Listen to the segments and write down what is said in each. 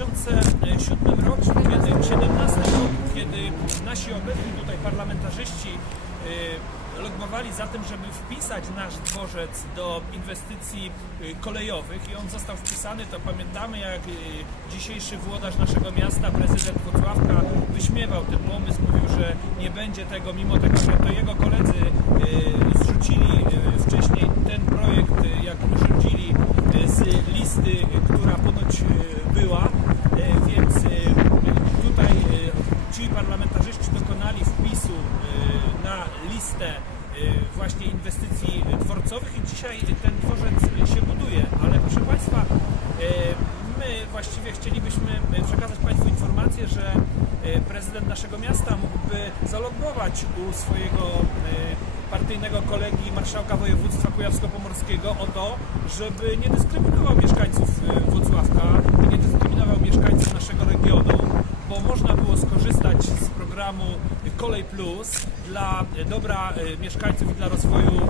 2007 roku, kiedy, 2017 roku, kiedy nasi obecni tutaj parlamentarzyści y, logbowali za tym, żeby wpisać nasz dworzec do inwestycji y, kolejowych i on został wpisany, to pamiętamy jak y, dzisiejszy włodarz naszego miasta, prezydent Włocławka wyśmiewał ten pomysł, mówił, że nie będzie tego, mimo tego, że to jego koledzy zrzucili wcześniej ten projekt, jak rządzili z listy, która ponoć y, była, y, więc y, tutaj y, ci parlamentarzyści dokonali wpisu y, na listę y, właśnie inwestycji y, dworcowych i dzisiaj ten dworzec y, się buduje, ale proszę Państwa, y, my właściwie chcielibyśmy y, przekazać Państwu że y, prezydent naszego miasta mógłby zalogować u swojego y, partyjnego kolegi marszałka województwa kujawsko-pomorskiego o to, żeby nie dyskryminował mieszkańców y, Włocławka, nie dyskryminował mieszkańców naszego regionu, bo można było skorzystać z programu Kolej Plus dla dobra mieszkańców i dla rozwoju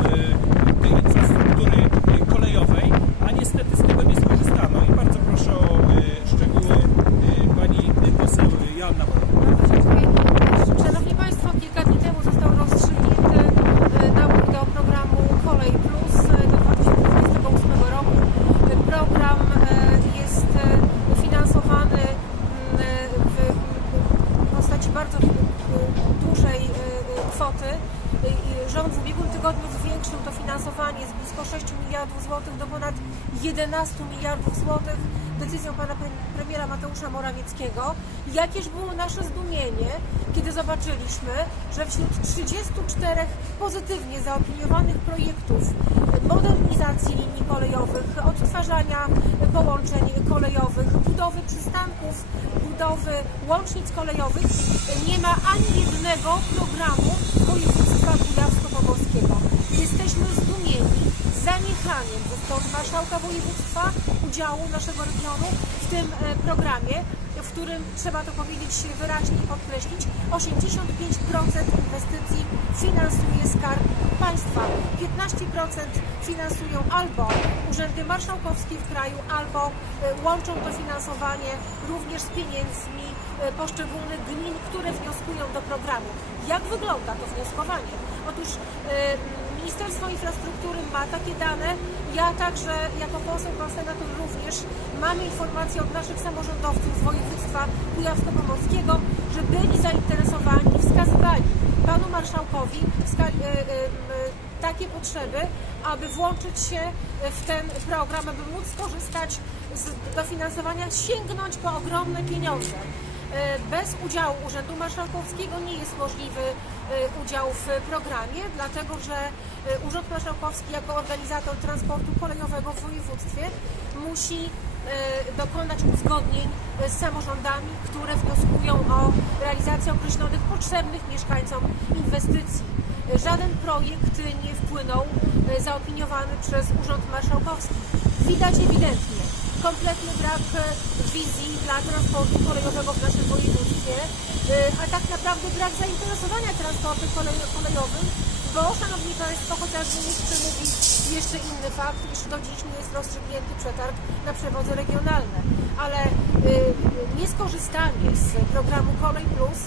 tej infrastruktury kolejowej, a niestety z tego nie skorzystano. I bardzo proszę o 11 miliardów złotych decyzją pana pre- premiera Mateusza Morawieckiego. Jakież było nasze zdumienie, kiedy zobaczyliśmy, że wśród 34 pozytywnie zaopiniowanych projektów modernizacji linii kolejowych, odtwarzania połączeń kolejowych, budowy przystanków, budowy łącznic kolejowych, nie ma ani jednego programu województwa kujawsko-pomorskiego. Jesteśmy zdumieni zaniechaniem ze strony marszałka województwa udziału naszego regionu w tym e, programie, w którym trzeba to powiedzieć wyraźnie i podkreślić, 85% inwestycji finansuje Skarb Państwa, 15% finansują albo urzędy marszałkowskie w kraju, albo e, łączą to finansowanie również z pieniędzmi e, poszczególnych gmin, które wnioskują do programu. Jak wygląda to wnioskowanie? Otóż e, Ministerstwo Infrastruktury ma takie dane. Ja także jako poseł, pan senator również mamy informacje od naszych samorządowców z województwa kujawsko-pomorskiego, że byli zainteresowani, wskazywali panu marszałkowi y, y, takie potrzeby, aby włączyć się w ten program, aby móc skorzystać z dofinansowania, sięgnąć po ogromne pieniądze. E, Bez udziału Urzędu Marszałkowskiego nie jest możliwy e, udział w programie, dlatego że e, Urząd Marszałkowski jako organizator transportu kolejowego w województwie musi dokonać uzgodnień z samorządami, które wnioskują o realizację określonych potrzebnych mieszkańcom inwestycji. Żaden projekt nie wpłynął zaopiniowany przez Urząd Marszałkowski. Widać ewidentnie, kompletny brak e, wizji dla transportu kolejowego w naszym województwie, e, a tak naprawdę brak zainteresowania transportem kolej- kolejowym, bo Szanowni Państwo, chociażby nie chcę mówić jeszcze inny fakt, iż do dziś nie jest rozstrzygnięty przetarg na przewozy regionalne, ale e, nieskorzystanie z programu Kolej Plus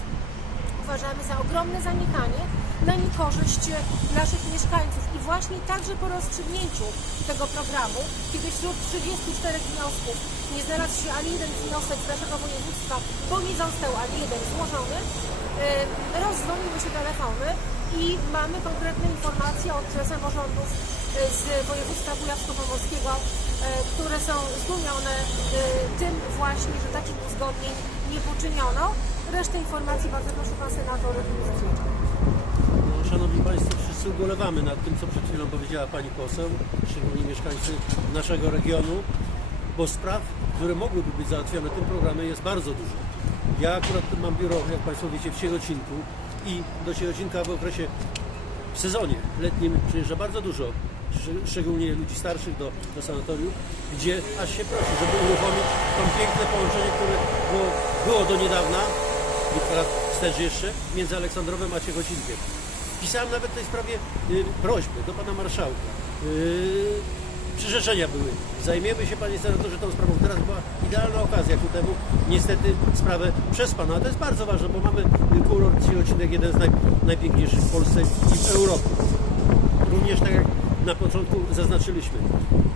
uważamy za ogromne zaniechanie na niekorzyść naszych mieszkańców. Właśnie także po rozstrzygnięciu tego programu, kiedy wśród 34 wniosków nie znalazł się ani jeden wniosek z naszego województwa, bo nie został ani jeden złożony, e, rozdzwoniły się telefony i mamy konkretne informacje od samorządów e, z województwa kujawsko-pomorskiego, e, które są zdumione tym właśnie, że takich uzgodnień nie poczyniono. Resztę informacji bardzo proszę pan senator Szanowni Państwo, wszyscy ubolewamy nad tym, co przed chwilą powiedziała Pani poseł, szczególnie mieszkańcy naszego regionu, bo spraw, które mogłyby być załatwione tym programem jest bardzo dużo. Ja akurat mam biuro, jak Państwo wiecie, w Ciechocinku i do Ciechocinka w okresie, w sezonie letnim przyjeżdża bardzo dużo, szcz- szczególnie ludzi starszych do, do sanatoriów, gdzie aż się prosi, żeby uruchomić to piękne połączenie, które było, było do niedawna, kilka lat wstecz jeszcze, między Aleksandrowem a Ciechocinkiem. Pisałem nawet w tej sprawie y, prośby do pana marszałka. Y, przyrzeczenia były. Zajmiemy się, panie senatorze, tą sprawą. Teraz była idealna okazja ku temu. Niestety sprawę przez pana. A to jest bardzo ważne, bo mamy kurort dzisiaj odcinek jeden z naj, najpiękniejszych w Polsce i w Europie. Również tak jak na początku zaznaczyliśmy.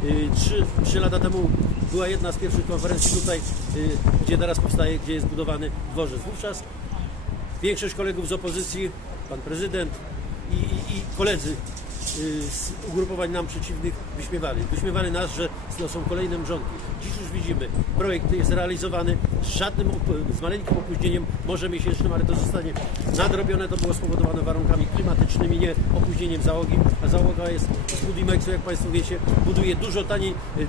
y, Trzy, trzy lata temu była jedna z pierwszych konferencji tutaj, y, gdzie teraz powstaje, gdzie jest budowany dworzec. Wówczas większość kolegów z opozycji, pan prezydent i, i, i koledzy y, z ugrupowań nam przeciwnych wyśmiewali. Wyśmiewali nas, że są kolejne mrzonki. Dziś już widzimy, projekt jest realizowany z żadnym, z maleńkim opóźnieniem, może miesięcznym, ale to zostanie nadrobione. To było spowodowane warunkami klimatycznymi, nie opóźnieniem załogi, a załoga jest z Budimexu, jak Państwo wiecie, buduje dużo taniej, y,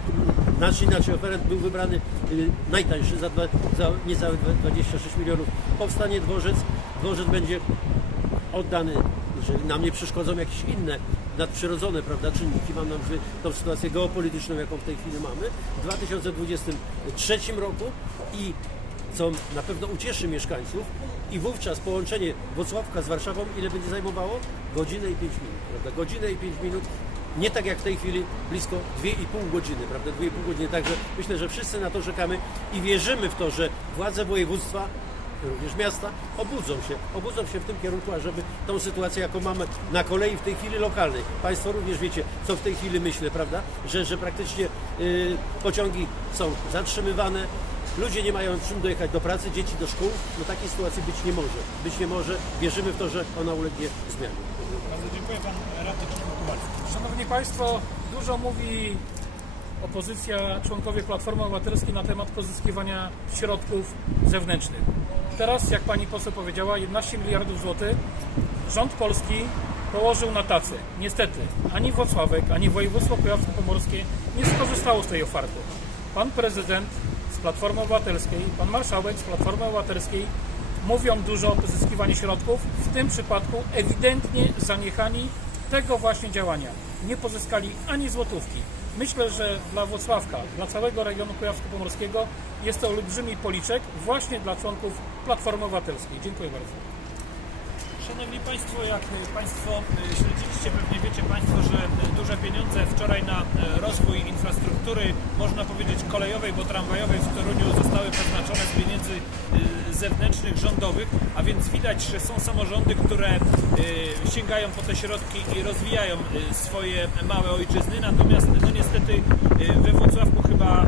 nasz inaczej oferent był wybrany y, najtańszy za, dwa, za niecałe dwa- 26 milionów. Powstanie dworzec, dworzec będzie oddany, jeżeli nam nie przeszkodzą jakieś inne nadprzyrodzone prawda, czynniki, mam na myśli tą sytuację geopolityczną, jaką w tej chwili mamy, w 2023 roku i co na pewno ucieszy mieszkańców i wówczas połączenie Wrocławka z Warszawą ile będzie zajmowało? Godzinę i 5 minut, prawda? Godzinę i 5 minut nie tak jak w tej chwili, blisko 2,5 godziny, prawda? 2,5 godziny. Także myślę, że wszyscy na to czekamy i wierzymy w to, że władze województwa również miasta obudzą się, obudzą się w tym kierunku, ażeby tą sytuację, jaką mamy na kolei w tej chwili lokalnej. Państwo również wiecie, co w tej chwili myślę, prawda? Że, że praktycznie y, pociągi są zatrzymywane, ludzie nie mają czym dojechać do pracy, dzieci do szkół. No takiej sytuacji być nie może. Być nie może. Wierzymy w to, że ona ulegnie zmianie. Bardzo dziękuję Pan Radny. Szanowni Państwo, dużo mówi opozycja, członkowie Platformy Obywatelskiej na temat pozyskiwania środków zewnętrznych. Teraz, jak Pani poseł powiedziała, 11 miliardów złotych rząd polski położył na tacy. Niestety, ani Wrocławek, ani województwo kujawsko-pomorskie nie skorzystało z tej oferty. Pan prezydent z Platformy Obywatelskiej, pan marszałek z Platformy Obywatelskiej mówią dużo o pozyskiwaniu środków, w tym przypadku ewidentnie zaniechani tego właśnie działania. Nie pozyskali ani złotówki. Myślę, że dla Włocławka, dla całego regionu kujawsko-pomorskiego jest to olbrzymi policzek właśnie dla członków Platformy Obywatelskiej. Dziękuję bardzo. Szanowni Państwo, jak Państwo e, śledziliście, pewnie wiecie Państwo, że e, duże pieniądze wczoraj na e, rozwój infrastruktury, można powiedzieć kolejowej, bo tramwajowej w Toruniu zostały przeznaczone zewnętrznych, rządowych, a więc widać, że są samorządy, które e, sięgają po te środki i rozwijają e, swoje małe ojczyzny, natomiast no niestety e, we Wrocławku chyba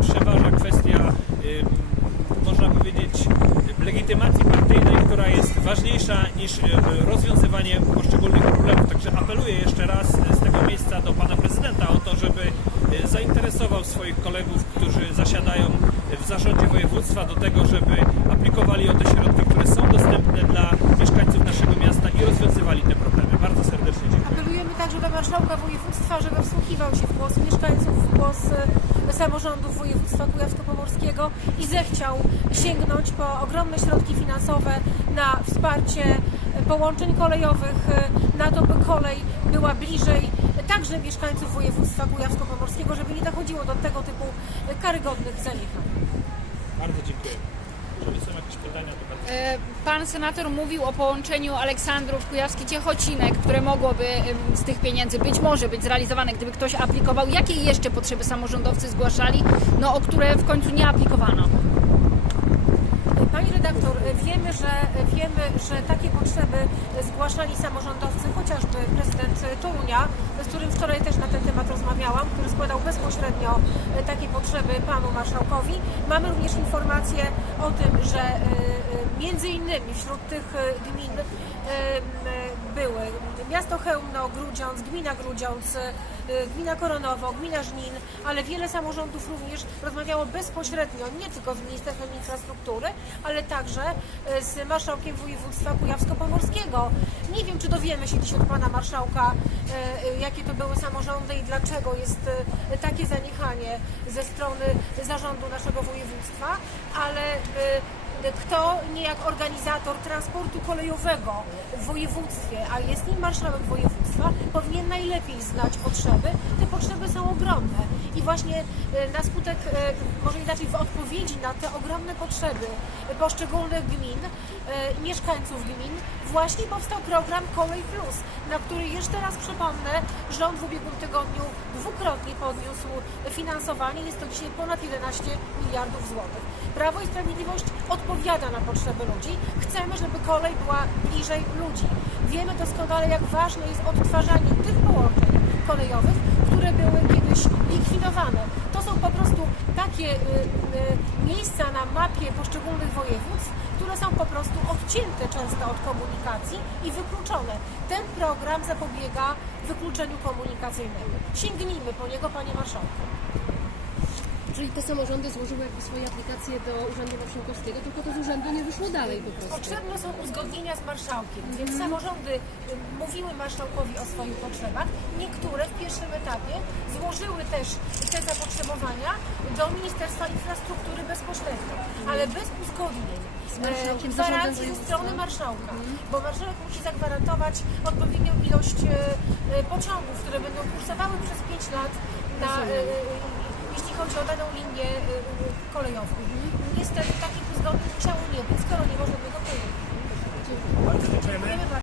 przeważa kwestia można powiedzieć, legitymacji partyjnej, która jest ważniejsza niż rozwiązywanie poszczególnych problemów. Także apeluję jeszcze raz z tego miejsca do pana prezydenta o to, żeby zainteresował swoich kolegów, którzy zasiadają w zarządzie województwa do tego, żeby aplikowali o te środki, które są dostępne dla mieszkańców naszego miasta i rozwiązywali te problemy. Bardzo serdecznie dziękuję. Apelujemy także do marszałka województwa, żeby wsłuchiwał się w głos mieszkańców, w głos e, samorządów województwa kujawsko-pomorskiego i zechciał sięgnąć po ogromne środki finansowe na wsparcie połączeń kolejowych, e, na to, by kolej była bliżej także mieszkańców województwa kujawsko-pomorskiego, żeby nie dochodziło do tego typu karygodnych zaniechań. Bardzo dziękuję. Jeżeli są jakieś pytania, to bardzo E, Pan senator mówił o połączeniu Aleksandrów Kujawski-Ciechocinek, które mogłoby z tych pieniędzy być może być zrealizowane, gdyby ktoś aplikował. Jakie jeszcze potrzeby samorządowcy zgłaszali, no, o które w końcu nie aplikowano? Pani redaktor, wiemy, że wiemy, że takie potrzeby zgłaszali samorządowcy, chociażby prezydent Torunia, z którym wczoraj też na ten temat rozmawiałam, który składał bezpośrednio takie potrzeby panu marszałkowi. Mamy również informacje o tym, że e, e, między innymi wśród tych e, gmin e, były miasto Chełmno, Grudziądz, gmina Grudziądz, e, gmina Koronowo, gmina Żnin, ale wiele samorządów również rozmawiało bezpośrednio, nie tylko z Ministerstwem Infrastruktury, także e, z marszałkiem województwa kujawsko-pomorskiego. Nie wiem, czy dowiemy się dziś od pana marszałka, e, e, jakie to były samorządy i dlaczego jest takie zaniechanie ze strony zarządu naszego województwa, ale kto nie jak organizator transportu kolejowego w województwie, a jest nim marszałek województwa, powinien najlepiej znać potrzeby. Te potrzeby są ogromne i właśnie e, na skutek, e, może inaczej w odpowiedzi na te ogromne potrzeby poszczególnych gmin e, mieszkańców gmin właśnie powstał program Kolej Plus, na który jeszcze raz przypomnę, rząd w ubiegłym tygodniu dwukrotnie podniósł finansowanie. Jest to dzisiaj ponad 11 miliardów złotych. Prawo i Sprawiedliwość odpowiada na potrzeby ludzi. Chcemy, żeby kolej była bliżej ludzi. Wiemy doskonale, jak ważne jest odtwarzanie tych połączeń kolejowych, które były kiedyś likwidowane. To są po prostu takie y, y, miejsca na mapie poszczególnych województw, które są po prostu odcięte często od komunikacji i wykluczone. Ten program zapobiega wykluczeniu komunikacyjnemu. Sięgnijmy po niego, panie marszałku. Czyli te samorządy złożyły jakby swoje aplikacje do Urzędu Marszałkowskiego, tylko to z urzędu nie wyszło dalej po prostu. Potrzebne są uzgodnienia z marszałkiem, więc samorządy y, mówiły marszałkowi o swoich potrzebach. Niektóre w pierwszym etapie złożyły też te zapotrzebowania do Ministerstwa Infrastruktury bezpośrednio, ale bez uzgodnień. Z e, Gwarancji ze strony marszałka, bo marszałek musi zagwarantować odpowiednią ilość e, e, pociągów, które będą kursowały przez 5 lat na, chodzi o daną linię e, e, kolejową. Niestety takich uzgodnień musiało nie być, skoro nie można tego powiedzieć. Bardzo dziękujemy. Dziękujemy bardzo.